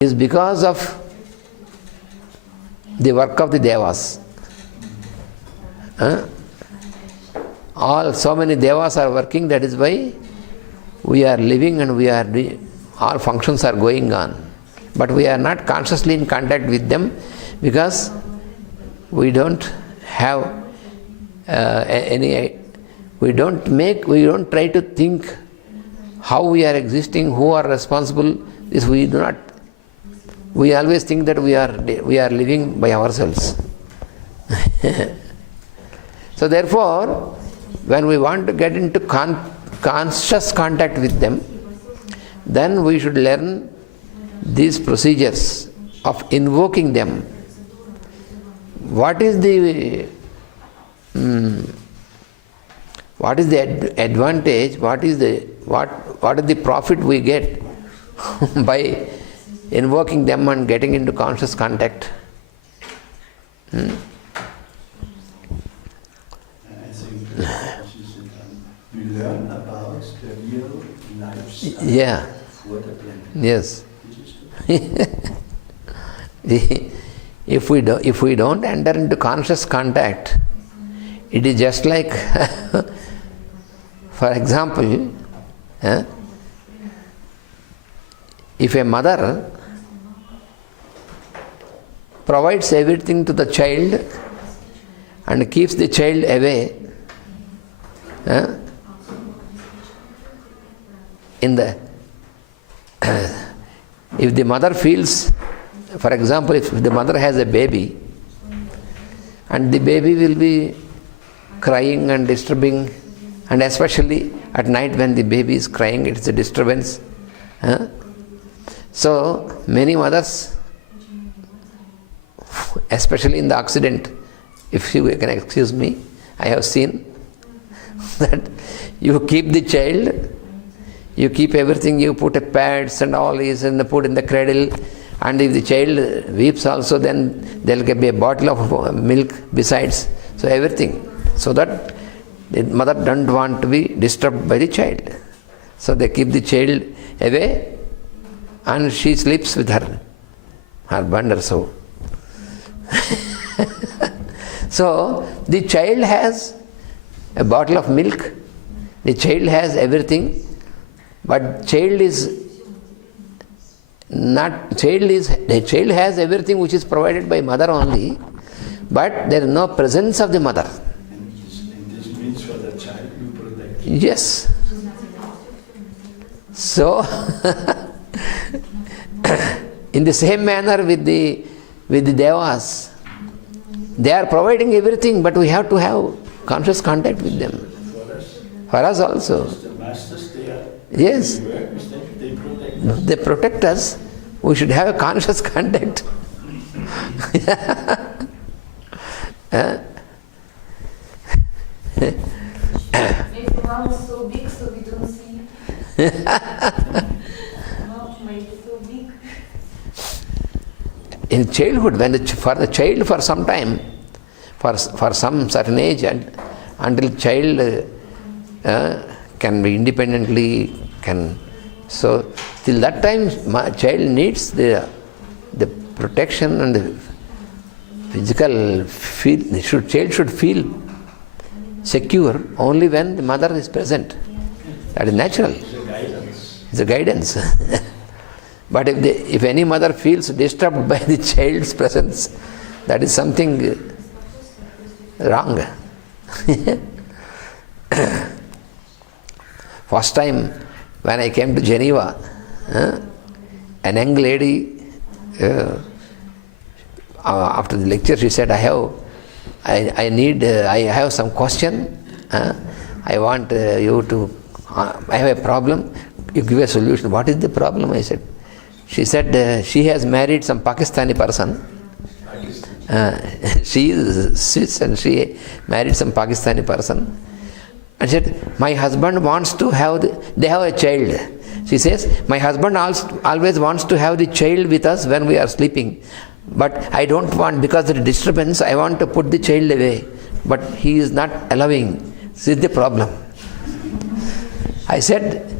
is because of the work of the Devas. So many Devas are working, that is why we are living and we are all functions are going on. But we are not consciously in contact with them because we don't have we don't try to think how we are existing, who are responsible. This we do not. We always think that we are living by ourselves. So therefore, when we want to get into conscious contact with them, then we should learn these procedures of invoking them. What is the advantage? What is the profit we get by invoking them and getting into conscious contact? I think we learn about the real life. Yeah. Yes. If we don't enter into conscious contact, it is just like, for example, if a mother provides everything to the child and keeps the child away, if the mother feels, for example, if the mother has a baby and the baby will be crying and disturbing, and especially at night when the baby is crying, it's a disturbance. So many mothers, especially in the Occident, if you can excuse me, I have seen that you keep the child, you keep everything, you put a pads and all this and put in the cradle, and if the child weeps also, then there will be a bottle of milk besides. So everything, so that the mother doesn't want to be disturbed by the child. So they keep the child away and she sleeps with her husband or so. So the child has a bottle of milk, the child has everything, but the child has everything which is provided by mother only, but there is no presence of the mother. And this means for the child you protect. Yes. So in the same manner with the Devas, they are providing everything, but we have to have conscious contact with them. For us also. The masters, they are. Yes. We work with them, they protect us. They protect us. We should have a conscious contact. Maybe the mom is so big so we don't see. Mom might be so big. In childhood, for the child for some time, for some certain age, until child can be independently, so till that time child needs the protection and the physical feel. Child should feel secure only when the mother is present. That is natural. It's a guidance. But if any mother feels disturbed by the child's presence, that is something wrong. First time when I came to Geneva, an young lady, after the lecture, she said, I have some question. I want you to, I have a problem. You give a solution. What is the problem? I said. She said she has married some Pakistani person. She is Swiss and she married some Pakistani person. And she said, my husband wants to have, they have a child. She says, my husband always wants to have the child with us when we are sleeping. But I don't want, because of the disturbance, I want to put the child away. But he is not allowing. This is the problem. I said,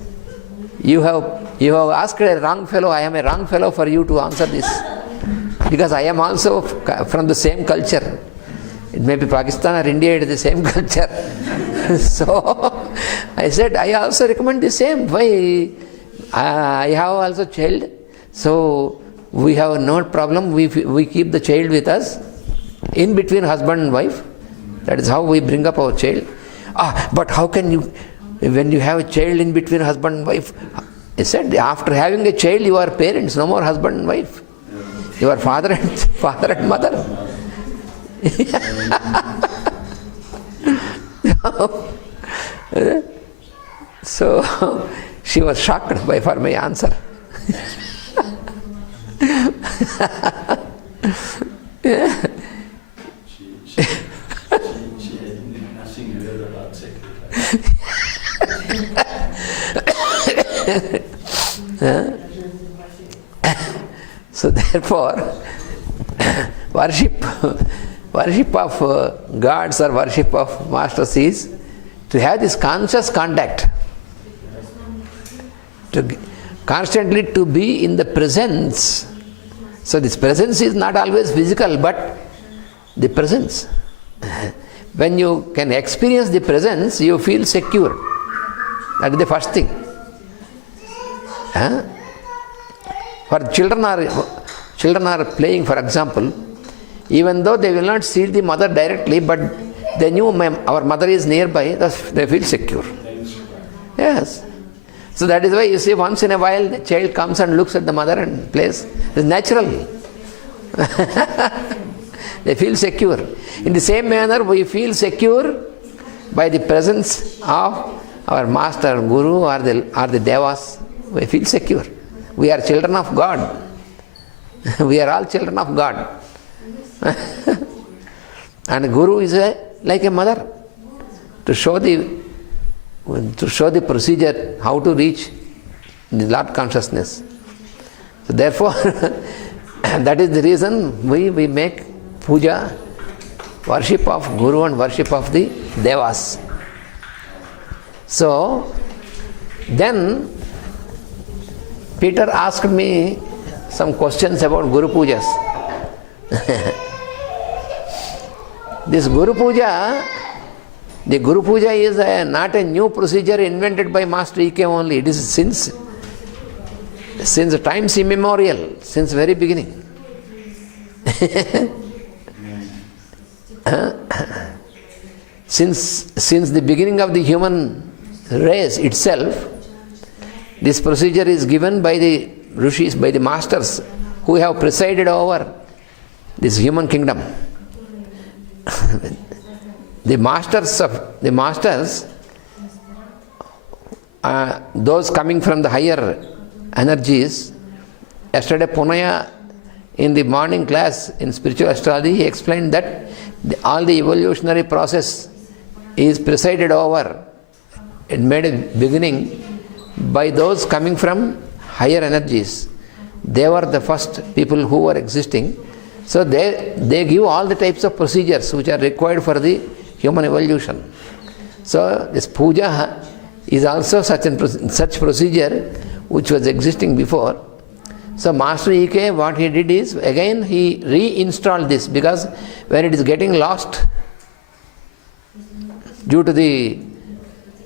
you have You have asked a wrong fellow. I am a wrong fellow for you to answer this. Because I am also from the same culture. It may be Pakistan or India, it is the same culture. So I said, I also recommend the same. Why? I have also child. So we have no problem. We keep the child with us in between husband and wife. That is how we bring up our child. But how can you, when you have a child in between husband and wife? I said, after having a child, you are parents, no more husband and wife. You are father and mother. So she was shocked for my answer. She had nothing heard about secular. So therefore, worship of gods or worship of masters is to have this conscious contact, constantly to be in the presence. So this presence is not always physical, but the presence. When you can experience the presence, you feel secure. That is the first thing. For children are playing, for example, even though they will not see the mother directly, but they knew our mother is nearby, they feel secure. Yes. So that is why you see once in a while the child comes and looks at the mother and plays. It's natural. They feel secure. In the same manner, we feel secure by the presence of our master, guru, or the devas. We feel secure. We are children of God. We are all children of God. And guru is like a mother to show the procedure how to reach the Lord consciousness. So therefore, that is the reason we make puja, worship of guru and worship of the devas. So then Peter asked me some questions about Guru Pujas. This Guru Puja, the Guru Puja is not a new procedure invented by Master E.K. only. It is since times immemorial, since very beginning. Since the beginning of the human race itself, this procedure is given by the rishis, by the masters who have presided over this human kingdom. The masters, those coming from the higher energies. Yesterday Punaya, in the morning class in spiritual astrology, he explained that all the evolutionary process is presided over. It made a beginning by those coming from higher energies. They were the first people who were existing. So they give all the types of procedures which are required for the human evolution. So this puja is also such procedure which was existing before. So Master E.K., what he did is, again he reinstalled this, because when it is getting lost due to the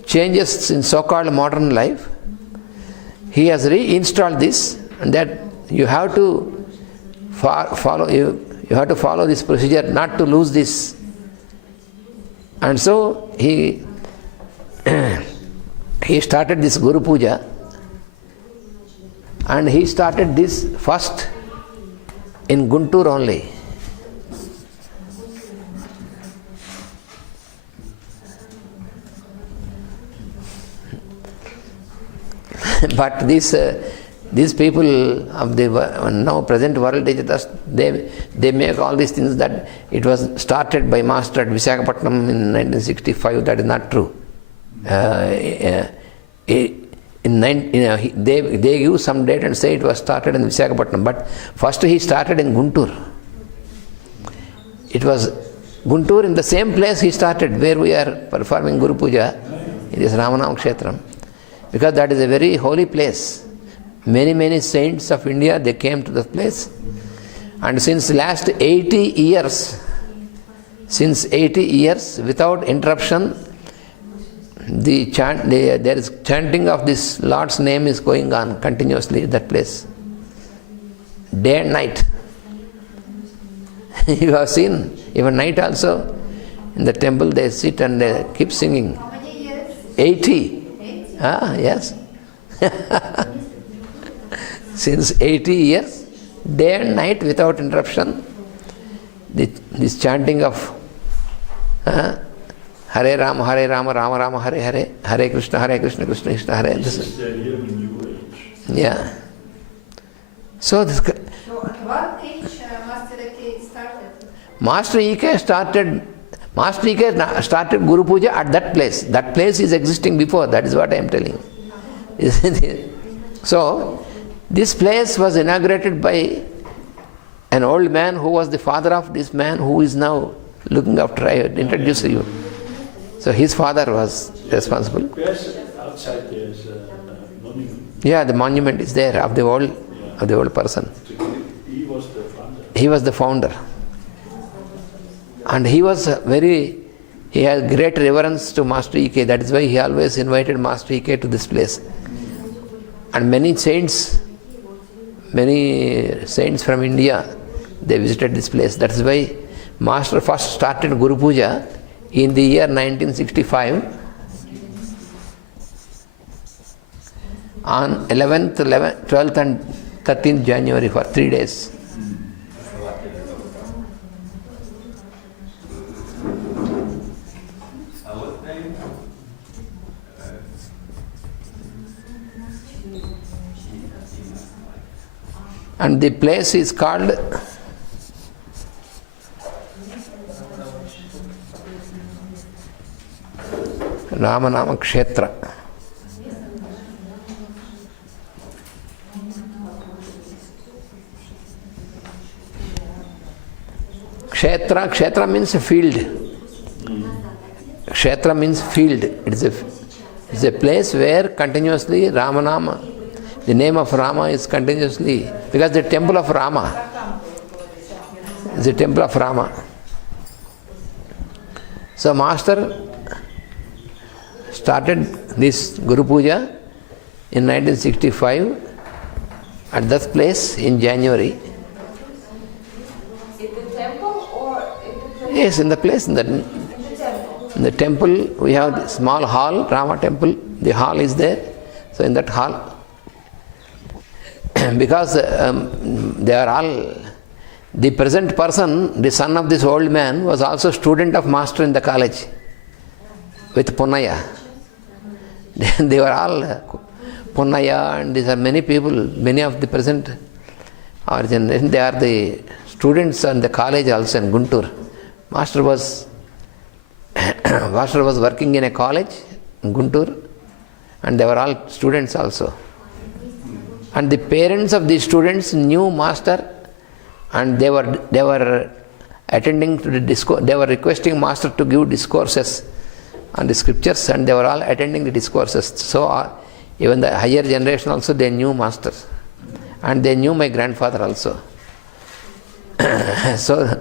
changes in so-called modern life, he has reinstalled this, and that you have to follow this procedure not to lose this. And so he started this Guru Puja, and he started this first in Guntur only. But these people of the now present world, they make all these things that it was started by Master at Visakhapatnam in 1965. That is not true. They give some date and say it was started in Visakhapatnam, but first he started in Guntur. It was Guntur, in the same place he started where we are performing Guru Puja, in this Ramanam Kshetram, because that is a very holy place. Many saints of India, they came to the place. And since last 80 years, without interruption, there is chanting of this Lord's name is going on continuously at that place. Day and night. You have seen, even night also, in the temple they sit and they keep singing. How many years? 80. 80? Yes. Since 80 years, day and night without interruption, this chanting of Hare Rama, Rama Rama, Hare, Hare Krishna, Krishna Krishna, Hare. This is the year in New Age. Yeah. So this. So at what age Master Eke started? Master Eke started Guru Puja at that place. That place is existing before. That is what I am telling. So this place was inaugurated by an old man who was the father of this man who is now looking after. I introduced you. So his father was responsible. Outside there is a monument. Yeah, the monument is there of the old person. He was the founder. He was the founder. And he had great reverence to Master Ike. That is why he always invited Master Ike to this place. And many saints from India, they visited this place. That is why Master first started Guru Puja in the year 1965 on 11th, 12th and 13th January for 3 days. And the place is called Ramanama Kshetra. Kshetra means field. Kshetra means field. It's a place where continuously Ramanama, the name of Rama is continuously, because the temple of Rama. It's the temple of Rama. So Master started this Guru Puja in 1965 at that place in January. In the temple or in the place? Yes, in the place, in the temple. In the temple, we have the small hall, Rama temple. The hall is there. So in that hall, because they are all, the present person, the son of this old man, was also student of Master in the college with Punnaya. They were all Punnaya, and these are many people, many of the present our generation, they are the students in the college also in Guntur. Master was working in a college in Guntur, and they were all students also. And the parents of these students knew Master, and they were attending to the discourse. They were requesting Master to give discourses on the scriptures, and they were all attending the discourses. So even the higher generation also, they knew Master, and they knew my grandfather also. So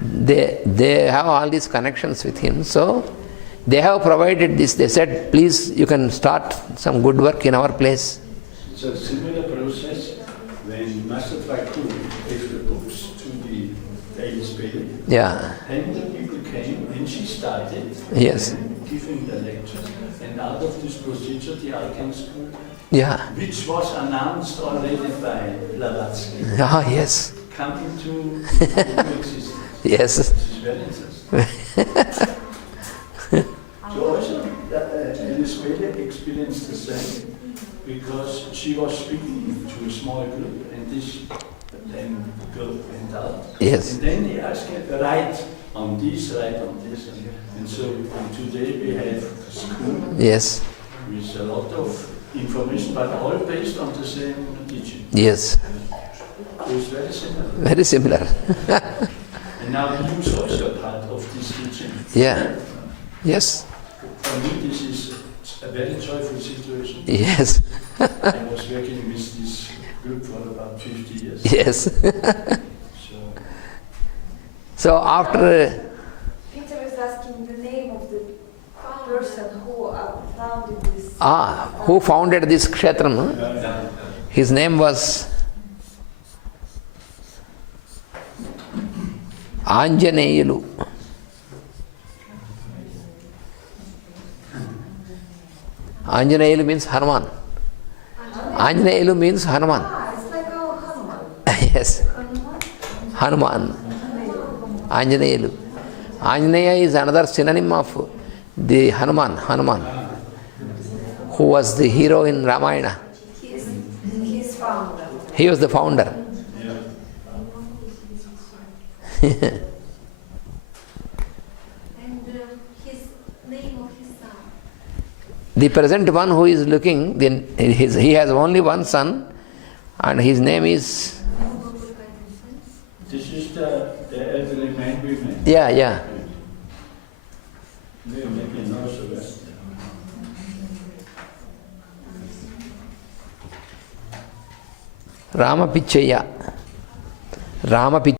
they have all these connections with him. So they have provided this. They said, please, you can start some good work in our place. It's a similar process when Master Thakur gave the books to the Danish Bay. Yeah. Then the people came and she started Yes. giving the lectures. And out of this procedure, the Alchemy School, Yeah. which was announced already by Blavatsky, Ah, yes. come into existence. Yes. This is very interesting. So also, Elisabeth experienced the same, because she was speaking to a small group, and this then group went out. Yes. And then they asked her, write on this, and so today we have a school Yes. with a lot of information, but all based on the same teaching. Yes. So it's very similar. Very similar. And now you is also part of this teaching. Yeah. Yes. For me, this is a very joyful situation. Yes. I was working with this group for about 50 years. Yes. So, So after, Peter was asking the name of the person who founded this. who founded this kshetram? His name was Anjaneyulu. Anjaneyulu means Hanuman. Anjaneyulu means Hanuman. It's like a Hanuman. Yes, Hanuman. Anjaneyulu. Anjaneya is another synonym of the Hanuman, who was the hero in Ramayana. He's founder. He was the founder. And his name of his son. The present one who is looking, he has only one son, and his name is. this is the elderly man we met. Yeah. They make me know so well. Rama Pichaya.